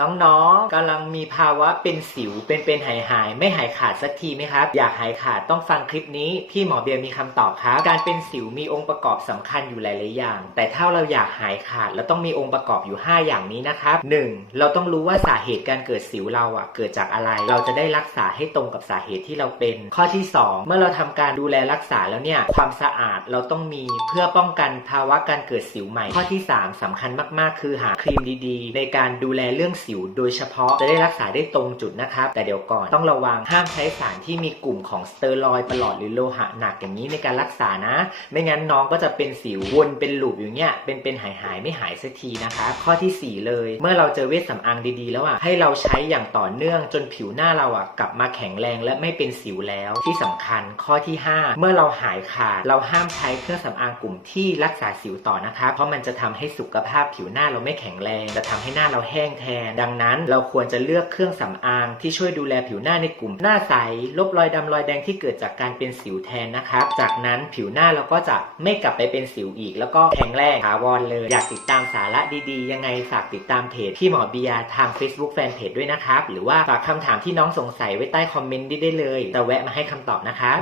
น้องๆกำลังมีภาวะเป็นสิว เป็นเป็นหายหายๆไม่หายขาดสักทีไหมครับ อยากหายขาดต้องฟังคลิปนี้ พี่หมอเบียร์มีคำตอบครับ การเป็นสิวมีองค์ประกอบสำคัญอยู่หลายๆอย่าง แต่ถ้าเราอยากหายขาดเราต้องมีองค์ประกอบอยู่ 5 อย่างนี้นะครับ 1. เราต้องรู้ว่าสาเหตุการเกิดสิวเราอะ เกิดจากอะไร เราจะได้รักษาให้ตรงกับสาเหตุที่เราเป็น ข้อที่ 2 เมื่อเราทำการดูแลรักษาแล้วเนี่ย ความสะอาดเราต้องมีเพื่อป้องกันภาวะการเกิดสิวใหม่ ข้อที่ 3สำคัญมากๆ คือหาครีมดีๆ ในการดูแลเรื่องสิวโดยเฉพาะจะได้รักษาได้ตรงจุดนะครับ แต่เดี๋ยวก่อนต้องระวังห้ามใช้สารที่มีกลุ่มของสเตอรอยด์ประหลอดหรือโลหะหนักอย่างนี้ในการรักษานะ ไม่งั้นน้องก็จะเป็นสิววนเป็นหลูปอยู่เนี้ยเป็นเป็นหายหายไม่หายสักทีนะคะข้อทีสี่4 เลย เมื่อเราเจอเวชสำอางดีๆ แล้วอะให้เราใช้อย่างต่อเนื่องจนผิวหน้าเราอะกลับมาแข็งแรงและไม่เป็นสิวแล้วที่สำคัญข้อที่ 5 เมื่อเราหายขาดเราห้ามใช้เครื่องสำอางกลุ่มที่รักษาสิวต่อนะคะเพราะมันจะทำให้สุขภาพผิวหน้าเราไม่แข็งแรง จะทำให้หน้าเราแห้งแทนดังนั้นเราควรจะเลือกเครื่องสำอางที่ช่วยดูแลผิวหน้าในกลุ่ม หน้าใส ลบรอยดำรอยแดงที่เกิดจากการเป็นสิวแทนนะครับ จากนั้นผิวหน้าเราก็จะไม่กลับไปเป็นสิวอีก แล้วก็แข็งแรงถาวรเลย อยากติดตามสาระดีๆ ยังไงฝากติดตามเพจพี่หมอเบียร์ทาง Facebook Fanpage ด้วยนะครับ หรือว่าฝากคำถามที่น้องสงสัยไว้ใต้คอมเมนต์ได้เลยจะแวะมาให้คำตอบนะครับ